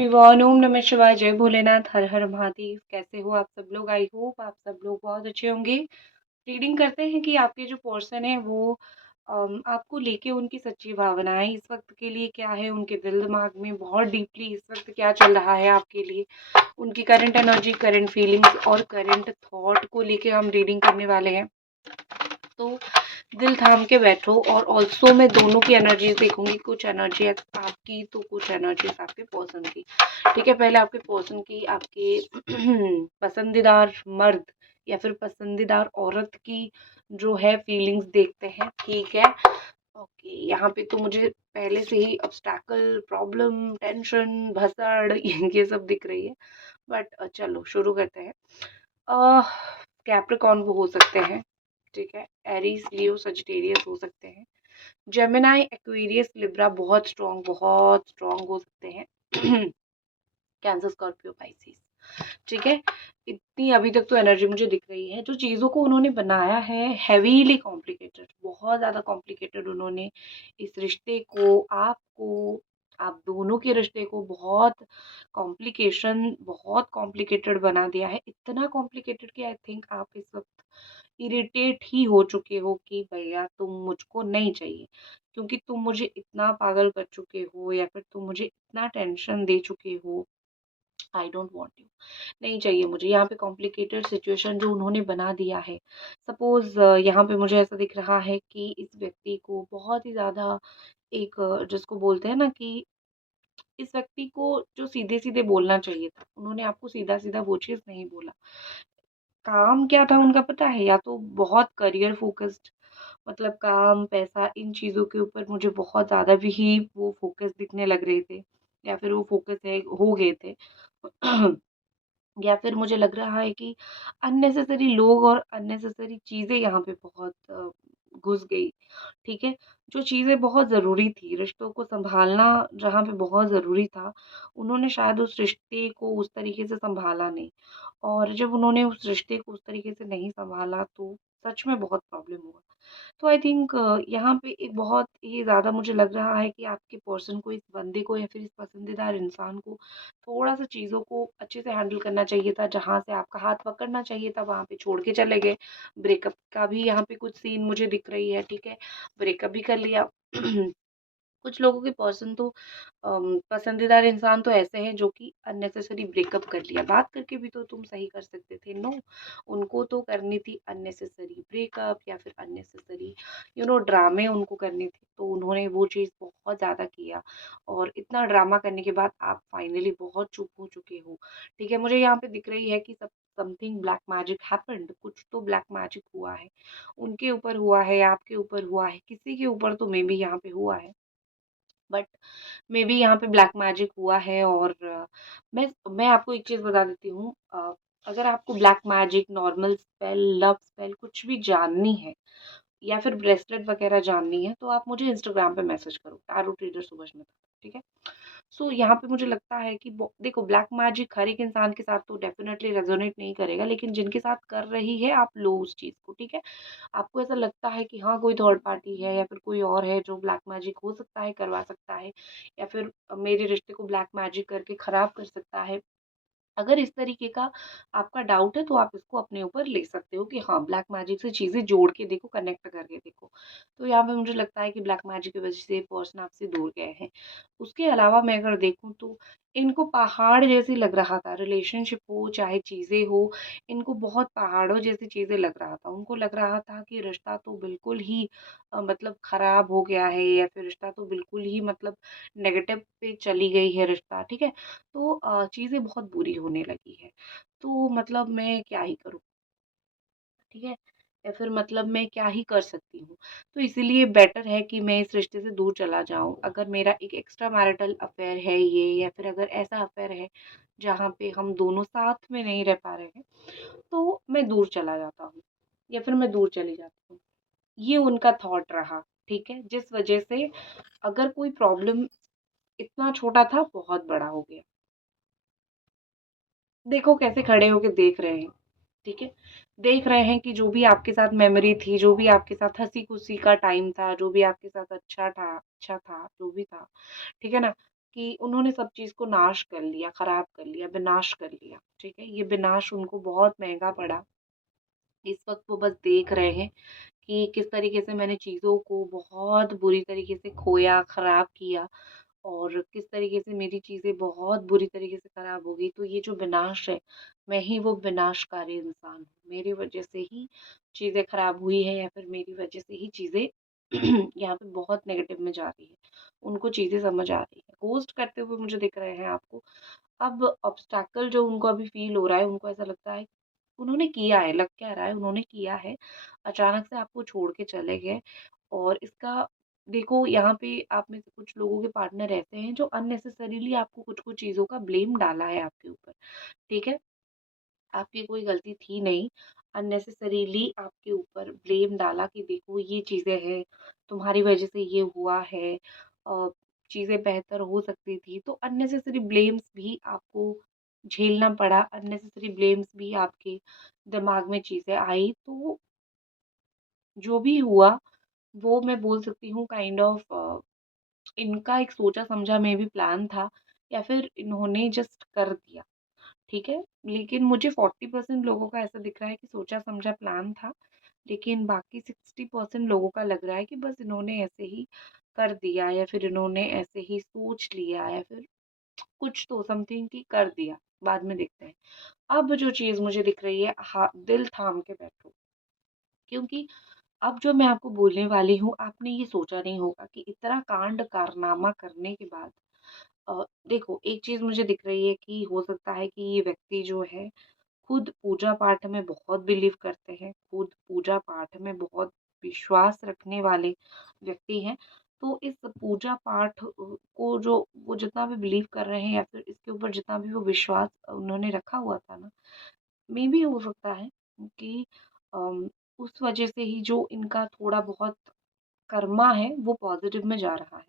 Everyone, ओम नमः शिवाय, जय भोलेनाथ, हर हर महादेव। कैसे हो आप सब लोग? आई होप आप सब लोग बहुत अच्छे होंगे। रीडिंग करते हैं कि आपके जो पर्सन है वो आपको लेके उनकी सच्ची भावनाएं इस वक्त के लिए क्या है, उनके दिल दिमाग में बहुत डीपली इस वक्त क्या चल रहा है आपके लिए, उनकी करंट एनर्जी, करंट फीलिंग्स और करंट थॉट को लेके हम रीडिंग करने वाले हैं। तो दिल थाम के बैठो। और ऑल्सो मैं दोनों की एनर्जीज देखूंगी, कुछ एनर्जी आपकी तो कुछ एनर्जीज आपके पर्सन की। ठीक है, पहले आपके पर्सन की, आपके पसंदीदार मर्द या फिर पसंदीदार औरत की जो है फीलिंग्स देखते हैं। ठीक है, ओके। यहाँ पे तो मुझे पहले से ही ऑब्स्टैकल, प्रॉब्लम, टेंशन, भसड़ ये सब दिख रही है। बट चलो शुरू करते हैं। कैप्रिकॉर्न वो हो सकते हैं, ठीक है। एरीज, लियो, सजिटेरियस हो सकते हैं। जेमिनाई, एक्वेरियस, लिब्रा बहुत स्ट्रॉन्ग हो सकते हैं। Cancer, Scorpio, Pisces. ठीक है, इतनी अभी तक तो एनर्जी मुझे दिख रही है। जो चीज़ों को उन्होंने बनाया है हैवीली कॉम्प्लिकेटेड, बहुत ज़्यादा कॉम्प्लिकेटेड। उन्होंने इस रिश्ते को, आपको, आप दोनों के रिश्ते को बहुत कॉम्प्लिकेटेड बना दिया है। इतना कॉम्प्लिकेटेड कि आई थिंक आप इस वक्त इरिटेट ही हो चुके हो कि भैया तुम मुझको नहीं चाहिए, क्योंकि तुम मुझे इतना पागल कर चुके हो या फिर तुम मुझे इतना टेंशन दे चुके हो। आई डोंट वांट यू, नहीं चाहिए मुझे। यहाँ पे कॉम्प्लिकेटेड सिचुएशन जो उन्होंने बना दिया है। सपोज यहाँ पे मुझे ऐसा दिख रहा है कि इस व्यक्ति को बहुत ही ज़्यादा एक जिसको बोलते हैं ना कि इस व्यक्ति को जो सीधे सीधे बोलना चाहिए था, उन्होंने आपको सीधा सीधा वो चीज़ नहीं बोला। काम क्या था उनका पता है? या तो बहुत करियर फोकस्ड, मतलब काम, पैसा, इन चीज़ों के ऊपर मुझे बहुत ज़्यादा भी ही वो फोकस दिखने लग रहे थे, या फिर वो फोकस है हो गए थे। या फिर मुझे लग रहा है कि अननेसेसरी लोग और अननेसेसरी चीज़ें यहाँ पे बहुत घुस गई। ठीक है, जो चीज़ें बहुत ज़रूरी थी, रिश्तों को सँभालना जहाँ पे बहुत ज़रूरी था, उन्होंने शायद उस रिश्ते को उस तरीके से सँभाला नहीं। और जब उन्होंने उस रिश्ते को उस तरीके से नहीं सँभाला तो सच में बहुत प्रॉब्लम हुआ। तो आई थिंक यहाँ पे एक बहुत ही ज़्यादा मुझे लग रहा है कि आपके पर्सन को, इस बंदे को या फिर इस पसंदीदार इंसान को थोड़ा-सा चीज़ों को अच्छे से हैंडल करना चाहिए था। जहाँ से आपका हाथ पकड़ना चाहिए था, वहाँ पे छोड़ के चले गए। ब्रेकअप का भी यहाँ पे कुछ सीन मुझे दिख रही है, ठीक है? ब्रेकअप भी कर लिया। कुछ लोगों के पर्सन तो पसंदीदार इंसान तो ऐसे हैं जो कि अननेसेसरी ब्रेकअप कर लिया। बात करके भी तो तुम सही कर सकते थे। नो, उनको तो करनी थी अननेसेसरी ब्रेकअप या फिर अननेसेसरी ड्रामे उनको करने थे। तो उन्होंने वो चीज़ बहुत ज़्यादा किया, और इतना ड्रामा करने के बाद आप फाइनली बहुत चुप हो चुके हो। ठीक है, मुझे यहाँ पे दिख रही है कि सब समथिंग ब्लैक मैजिक हैपेंड, कुछ तो ब्लैक मैजिक हुआ है। उनके ऊपर हुआ है, आपके ऊपर हुआ है, किसी के ऊपर तो मे बी यहाँ पे हुआ है। बट मे बी यहाँ पे ब्लैक मैजिक हुआ है। और मैं आपको एक चीज़ बता देती हूँ। अगर आपको black magic, normal spell, love spell कुछ भी जाननी है या फिर ब्रेसलेट वगैरह जाननी है, तो आप मुझे इंस्टाग्राम पे मैसेज करो, टैरो ट्रेडर सुभाष में। ठीक है, सो यहाँ पे मुझे लगता है कि देखो, ब्लैक मैजिक हर एक इंसान के साथ तो डेफिनेटली रेजोनेट नहीं करेगा, लेकिन जिनके साथ कर रही है आप लो उस चीज़ को। ठीक है, आपको ऐसा लगता है कि हाँ, कोई थर्ड पार्टी है या फिर कोई और है जो ब्लैक मैजिक हो सकता है, करवा सकता है, या फिर मेरे रिश्ते को ब्लैक मैजिक करके खराब कर सकता है। अगर इस तरीके का आपका डाउट है तो आप इसको अपने ऊपर ले सकते हो कि हाँ, ब्लैक मैजिक से चीज़ें जोड़ के देखो, कनेक्ट करके देखो। तो यहाँ पे मुझे लगता है कि ब्लैक मैजिक की वजह से पर्सन आपसे दूर गए हैं। उसके अलावा मैं अगर देखूँ तो इनको पहाड़ जैसी लग रहा था, रिलेशनशिप हो चाहे चीज़ें हो, इनको बहुत पहाड़ों जैसी चीज़ें लग रहा था। उनको लग रहा था कि रिश्ता तो बिल्कुल ही मतलब खराब हो गया है, या फिर रिश्ता तो बिल्कुल ही मतलब नेगेटिव पे चली गई है रिश्ता। ठीक है, तो चीज़ें बहुत बुरी होने लगी है। तो मतलब मैं क्या ही करूँ? ठीक है? या फिर मतलब मैं क्या ही कर सकती हूँ? तो इसीलिए बेटर है कि मैं इस रिश्ते से दूर चला जाऊँ। अगर मेरा एक एक्स्ट्रा मैरिटल अफ़ेयर है ये, या फिर अगर ऐसा अफ़ेयर है जहाँ पे हम दोनों साथ में नहीं रह पा रहे हैं, तो मैं दूर चला जाता हूँ या फिर मैं दूर चली जाती हूँ। ये उनका थॉट रहा, ठीक है? जिस वज़ह से अगर कोई प्रॉब्लम इतना छोटा था, बहुत बड़ा हो गया। देखो कैसे खड़े होके देख रहे हैं, ठीक है? देख रहे हैं कि जो भी आपके साथ मेमोरी थी, जो भी आपके साथ हँसी-खुशी का टाइम था, जो भी आपके साथ अच्छा था, जो भी था, ठीक है ना? कि उन्होंने सब चीज़ को नाश कर लिया, खराब कर लिया, विनाश कर लिया, ठीक है? ये विनाश उनको बहुत महँगा पड़ा। इस वक़्त वो बस देख रहे हैं कि किस तरीके से मैंने चीज़ों को बहुत बुरी तरीके से खोया, खराब किया और किस तरीके से मेरी चीज़ें बहुत बुरी तरीके से खराब हो गई। तो ये जो विनाश है, मैं ही वो विनाशकारी इंसान हूँ। मेरी वज़ह से ही चीज़ें खराब हुई है या फिर मेरी वज़ह से ही चीज़ें यहाँ पे बहुत नेगेटिव में जा रही है। उनको चीज़ें समझ आ रही है। घोस्ट करते हुए मुझे दिख रहे हैं आपको। अब ऑब्स्टैकल जो उनको अभी फ़ील हो रहा है, उनको ऐसा लगता है उन्होंने किया है, लग क्या रहा है उन्होंने किया है। अचानक से आपको छोड़ के चले गए और इसका देखो यहाँ पे आप में से कुछ लोगों के पार्टनर ऐसे हैं जो अननेसेसरीली आपको कुछ-कुछ चीज़ों का ब्लेम डाला है आपके ऊपर, ठीक है? आपकी कोई गलती थी नहीं, अननेसेसरीली आपके ऊपर ब्लेम डाला कि देखो ये चीज़ें हैं, तुम्हारी वज़ह से ये हुआ है चीज़ें बेहतर हो सकती थी। तो अननेसेसरी ब्लेम्स भी आपको झेलना पड़ा, अननेसेसरी ब्लेम्स भी आपके दिमाग में चीज़ें आई। तो जो भी हुआ, वो मैं बोल सकती हूँ काइंड ऑफ इनका एक सोचा-समझा मे बी प्लान था या फिर इन्होंने जस्ट कर दिया। ठीक है? लेकिन मुझे 40% लोगों का ऐसा दिख रहा है कि सोचा-समझा प्लान था, लेकिन बाकी 60% लोगों का लग रहा है कि बस इन्होंने ऐसे ही कर दिया या फिर इन्होंने ऐसे ही सोच लिया या फिर कुछ तो समथिंग कि कर दिया, बाद में देखते हैं। अब जो चीज़ मुझे दिख रही है दिल थाम के बैठो, क्योंकि अब जो मैं आपको बोलने वाली हूँ, आपने ये सोचा नहीं होगा कि इतना कांड कारनामा करने के बाद देखो एक चीज़ मुझे दिख रही है कि हो सकता है कि ये व्यक्ति जो है खुद पूजा-पाठ में बहुत बिलीव करते हैं, खुद पूजा-पाठ में बहुत विश्वास रखने वाले व्यक्ति हैं। तो इस पूजा-पाठ को जो वो जितना भी बिलीव कर रहे हैं या फिर इसके ऊपर जितना भी वो विश्वास उन्होंने रखा हुआ था ना, मेबी हो सकता है कि उस वजह से ही जो इनका थोड़ा बहुत कर्मा है, वो पॉज़िटिव में जा रहा है।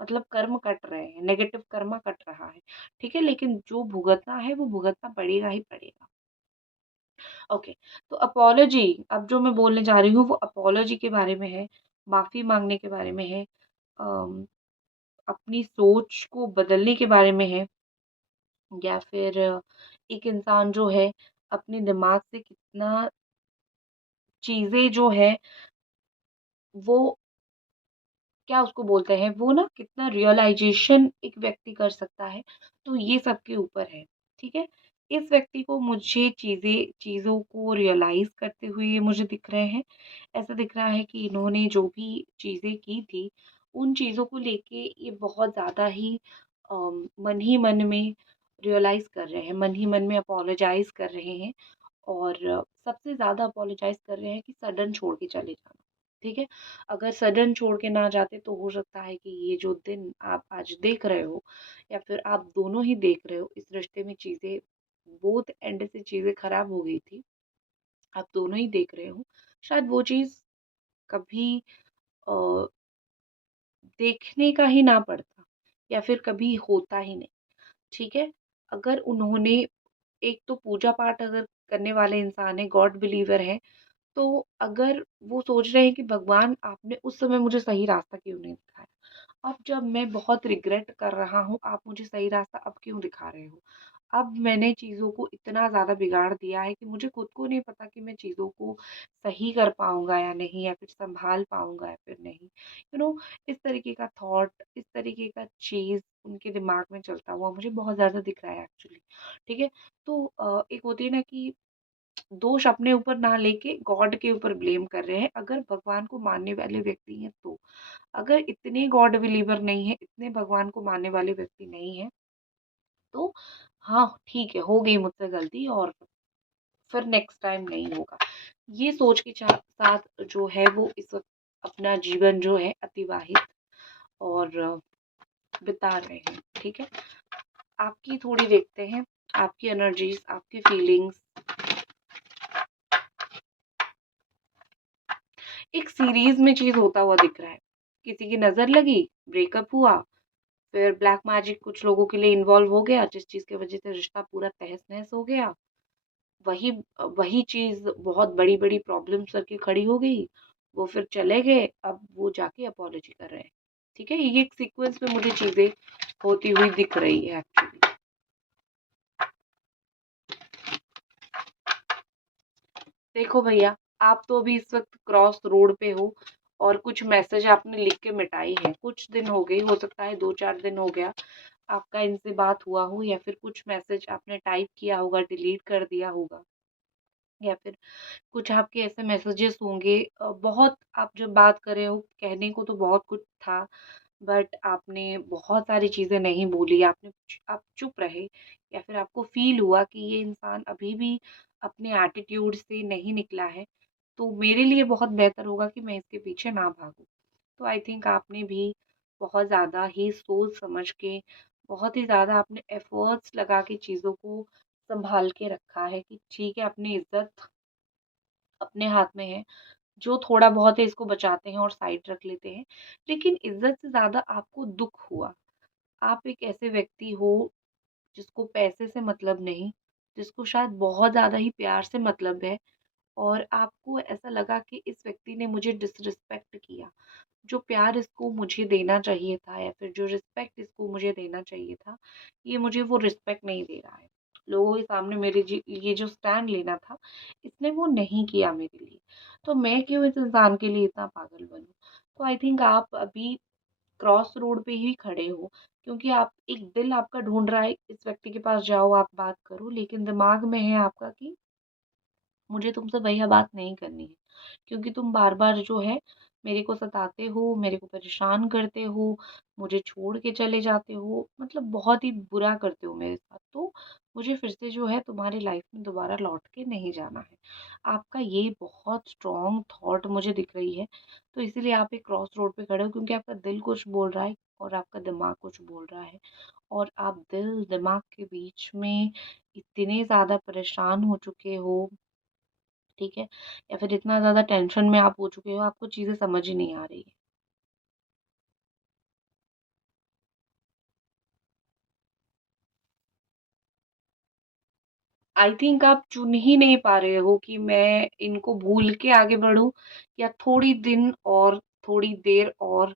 मतलब कर्म कट रहे हैं, नेगेटिव कर्मा कट रहा है, ठीक है? लेकिन जो भुगतना है, वो भुगतना पड़ेगा ही पड़ेगा। ओके, तो अपॉलॉजी अब जो मैं बोलने जा रही हूँ वो अपॉलॉजी के बारे में है, माफ़ी माँगने के बारे में है, अम, अपनी सोच को बदलने के बारे में है या फिर एक इंसान जो है अपने दिमाग से कितना चीज़ें जो है वो क्या उसको बोलते हैं, वो ना कितना रियलाइज़ेशन एक व्यक्ति कर सकता है, तो ये सबके ऊपर है, ठीक है? इस व्यक्ति को मुझे चीज़ों को रियलाइज़ करते हुए ये मुझे दिख रहे हैं। ऐसा दिख रहा है कि इन्होंने जो भी चीज़ें की थी, उन चीज़ों को लेके ये बहुत ज़्यादा ही मन ही मन में रियलाइज़ कर रहे हैं, मन ही मन में अपोलोजाइज़ कर रहे हैं और सबसे ज़्यादा अपोलोजाइज़ कर रहे हैं कि सडन छोड़ के चले जाना, ठीक है? अगर सडन छोड़ के ना जाते तो हो सकता है कि ये जो दिन आप आज देख रहे हो या फिर आप दोनों ही देख रहे हो, इस रिश्ते में चीज़ें बोथ एंड से चीज़ें खराब हो गई थी, आप दोनों ही देख रहे हो, शायद वो चीज़ कभी अ, देखने का ही ना पड़ता या फिर कभी होता ही नहीं, ठीक है? अगर उन्होंने एक तो पूजा-पाठ अगर करने वाले इंसान हैं, गॉड बिलीवर हैं, तो अगर वो सोच रहे हैं कि भगवान आपने उस समय मुझे सही रास्ता क्यों नहीं दिखाया? अब जब मैं बहुत रिग्रेट कर रहा हूँ, आप मुझे सही रास्ता अब क्यों दिखा रहे हो? अब मैंने चीज़ों को इतना ज़्यादा बिगाड़ दिया है कि मुझे खुद को नहीं पता कि मैं चीज़ों को सही कर पाऊँगा या नहीं या फिर सँभाल पाऊँगा या फिर नहीं। इस तरीके का थॉट, इस तरीके का चीज़ उनके दिमाग में चलता हुआ मुझे बहुत ज़्यादा दिख रहा है एक्चुअली, ठीक है? तो एक होती है ना कि दोष अपने ऊपर ना लेके गॉड के ऊपर ब्लेम कर रहे हैं, अगर भगवान को मानने वाले व्यक्ति हैं तो। अगर इतने गॉड बिलीवर नहीं है, इतने भगवान को मानने वाले व्यक्ति नहीं हैं, तो हाँ, ठीक है, हो गई मुझसे गलती और फिर नेक्स्ट टाइम नहीं होगा। ये सोच के साथ जो है वो इस वक़्त अपना जीवन जो है अतिवाहित और बिता रहे हैं, ठीक है? आपकी थोड़ी देखते हैं, आपकी एनर्जीज़, आपकी फीलिंग्स एक सीरीज़ में चीज़ होता हुआ दिख रहा है। किसी की नज़र लगी, ब्रेकअप हुआ, फिर ब्लैक मैजिक कुछ लोगों के लिए इन्वॉल्व हो गया, जिस चीज़ की वज़ह से रिश्ता पूरा तहस-नहस हो गया। वही वही चीज़ बहुत बड़ी-बड़ी प्रॉब्लम्स करके खड़ी हो गई। वो फिर चले गए, अब वो जाके अपोलॉजी कर रहे हैं। ठीक है? ये एक सीक्वेंस में मुझे चीज़ें होती हुई दिख रही है एक्चुअली। देखो भैया, आप तो अभी इस वक्त क्रॉस रोड पे हो और कुछ मैसेज आपने लिख के मिटाई है। कुछ दिन हो गए, हो सकता है 2-4 दिन हो गया आपका इनसे बात हुआ हो, या फिर कुछ मैसेज आपने टाइप किया होगा, डिलीट कर दिया होगा, या फिर कुछ आपके ऐसे मैसेजेस होंगे। बहुत आप जब बात कर रहे हो, कहने को तो बहुत कुछ था, बट आपने बहुत सारी चीज़ें नहीं बोली, आप चुप रहे, या फिर आपको फ़ील हुआ कि ये इंसान अभी भी अपने एटीट्यूड से नहीं निकला है, तो मेरे लिए बहुत बेहतर होगा कि मैं इसके पीछे ना भागूँ। तो आई थिंक आपने भी बहुत ज़्यादा ही सोच समझ के, बहुत ही ज़्यादा आपने एफ़र्ट्स लगा के चीज़ों को सँभाल के रखा है कि ठीक है, अपनी इज़्ज़त अपने हाथ में है। जो थोड़ा बहुत है इसको बचाते हैं और साइड रख लेते हैं। लेकिन इज़्ज़त से ज़्यादा आपको दुःख हुआ। आप एक ऐसे व्यक्ति हो जिसको पैसे से मतलब नहीं, जिसको शायद बहुत ज़्यादा ही प्यार से मतलब है, और आपको ऐसा लगा कि इस व्यक्ति ने मुझे डिसरिस्पेक्ट किया। जो प्यार इसको मुझे देना चाहिए था, या फिर जो रिस्पेक्ट इसको मुझे देना चाहिए था, ये मुझे वो रिस्पेक्ट नहीं दे रहा है। लोगों के सामने मेरे लिए जो स्टैंड लेना था, इसने वो नहीं किया मेरे लिए। तो मैं क्यों इस इंसान के लिए इतना पागल बनूँ? तो आई थिंक आप अभी क्रॉस रोड पे ही खड़े हो, क्योंकि आप एक दिल आपका ढूँढ रहा है, इस व्यक्ति के पास जाओ, आप बात करो, लेकिन दिमाग में है आपका कि मुझे तुमसे भैया बात नहीं करनी है, क्योंकि तुम बार-बार जो है मेरे को सताते हो, मेरे को परेशान करते हो, मुझे छोड़ के चले जाते हो, मतलब बहुत ही बुरा करते हो मेरे साथ। तो मुझे फिर से जो है तुम्हारी लाइफ में दोबारा लौट के नहीं जाना है। आपका ये बहुत स्ट्रॉन्ग थॉट मुझे दिख रही है, तो इसीलिए आप एक क्रॉस रोड पे खड़े हो, क्योंकि आपका दिल कुछ बोल रहा है और आपका दिमाग कुछ बोल रहा है, और आप दिल-दिमाग के बीच में इतने ज़्यादा परेशान हो चुके हो, ठीक है? या फिर इतना ज़्यादा टेंशन में आप हो चुके हो, आपको चीज़ें समझ ही नहीं आ रही है। आई थिंक आप चुन ही नहीं पा रहे हो कि मैं इनको भूल के आगे बढ़ूँ, या थोड़ी दिन और थोड़ी देर और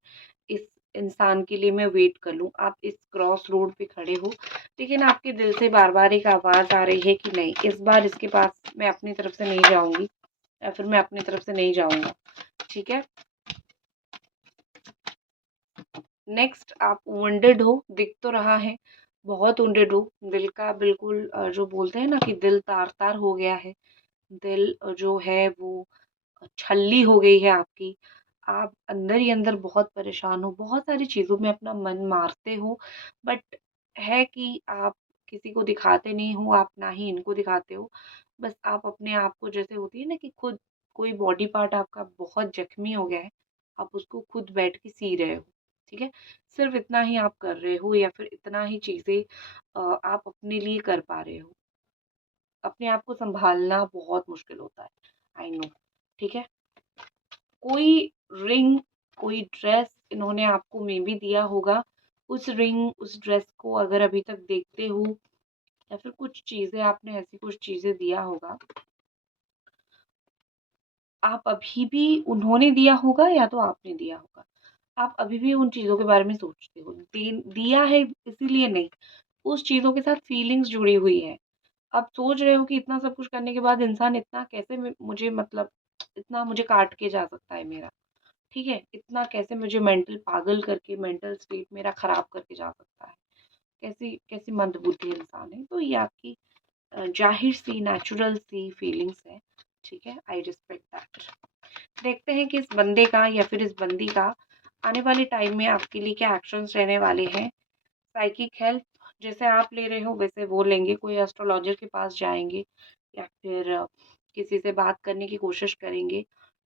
इस इंसान के लिए मैं वेट कर लूँ। आप इस क्रॉस रोड पे खड़े हो, लेकिन आपके दिल से बार-बार एक आवाज़ आ रही है कि नहीं, इस बार इसके पास मैं अपनी तरफ से नहीं जाऊँगी, या फिर मैं अपनी तरफ से नहीं जाऊँगा, ठीक है? नेक्स्ट आप वुंडेड हो, दिख तो रहा है, बहुत वुंडेड हो, दिल का बिल्कुल जो बोलते हैं ना कि दिल तार-तार हो गया है, दिल जो है वो छल्ली हो गई है आपकी। आप अंदर ही अंदर बहुत परेशान हो, बहुत सारी चीज़ों में अपना मन मारते हो, बट है कि आप किसी को दिखाते नहीं हो, आप ना ही इनको दिखाते हो। बस आप अपने आप को, जैसे होती है ना कि खुद कोई बॉडी पार्ट आपका बहुत ज़ख्मी हो गया है, आप उसको खुद बैठ के सी रहे हो, ठीक है? सिर्फ़ इतना ही आप कर रहे हो, या फिर इतना ही चीज़ें आप अपने लिए कर पा रहे हो। अपने आप को सँभालना बहुत मुश्किल होता है, आई नो, ठीक है? कोई रिंग, कोई ड्रेस इन्होंने आपको मेबी दिया होगा, उस रिंग, उस ड्रेस को अगर अभी तक देखते हो, या फिर कुछ चीज़ें आपने ऐसी कुछ चीज़ें दिया होगा, आप अभी भी उन्होंने दिया होगा या तो आपने दिया होगा। आप अभी भी उन चीज़ों के बारे में सोचते हो। दिया है इसीलिए नहीं, उस चीज़ों के साथ फीलिंग्स जुड़ी हुई है। आप सोच रहे हो कि इतना सब कुछ करने के बाद इंसान इतना कैसे मुझे, मतलब इतना मुझे काट के जा सकता है मेरा, ठीक है? इतना कैसे मुझे मेंटल पागल करके, मेंटल स्टेट मेरा खराब करके जा सकता है। कैसी कैसी मंदबुद्धि इंसान है। तो ये आपकी ज़ाहिर-सी नेचुरल सी फीलिंग्स है, ठीक है? I respect that. देखते हैं कि इस बंदे का या फिर इस बंदी का आने वाले टाइम में आपके लिए क्या एक्शंस रहने वाले हैं। साइकिक हेल्प जैसे आप ले रहे हो वैसे वो लेंगे, कोई एस्ट्रोलॉजर के पास जाएँगे, या फिर किसी से बात करने की कोशिश करेंगे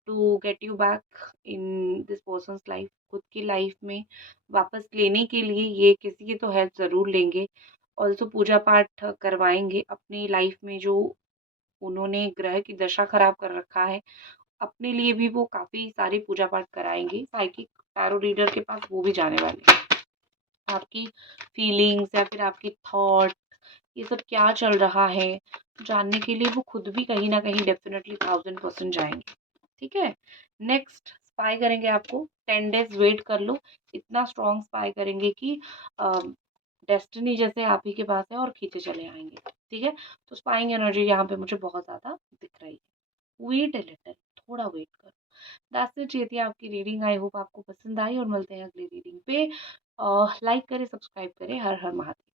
to get you back in this person's life. खुद की लाइफ में वापस लेने के लिए ये किसी की तो हेल्प ज़रूर लेंगे। ऑल्सो पूजा पाठ करवाएँगे अपनी लाइफ में, जो उन्होंने ग्रह की दशा खराब कर रखा है, अपने लिए भी वो काफ़ी सारी पूजा पाठ कराएँगे। साइकिक टैरो रीडर के पास वो भी जाने वाले हैं। आपकी फीलिंग्स या फिर आपकी थॉट, ये सब क्या चल रहा है, जानने के लिए वो खुद भी कहीं न कहीं डेफ़िनेटली 1000% जाएँगे, ठीक है? नेक्स्ट स्पाई करेंगे आपको, 10 डेज़ वेट कर लो, इतना स्ट्रॉन्ग स्पाई करेंगे कि अ, डेस्टिनी जैसे आप ही के पास है और खींचे चले आएँगे, ठीक है? तो स्पाइंग एनर्जी यहाँ पे मुझे बहुत ज़्यादा दिख रही है। वेट अ लिटिल, थोड़ा वेट करो। दैट्स इट, ये थी आपकी रीडिंग। आई होप आपको पसंद आई और मिलते हैं अगली रीडिंग पे। लाइक करें, सब्सक्राइब करें। हर हर महादेव।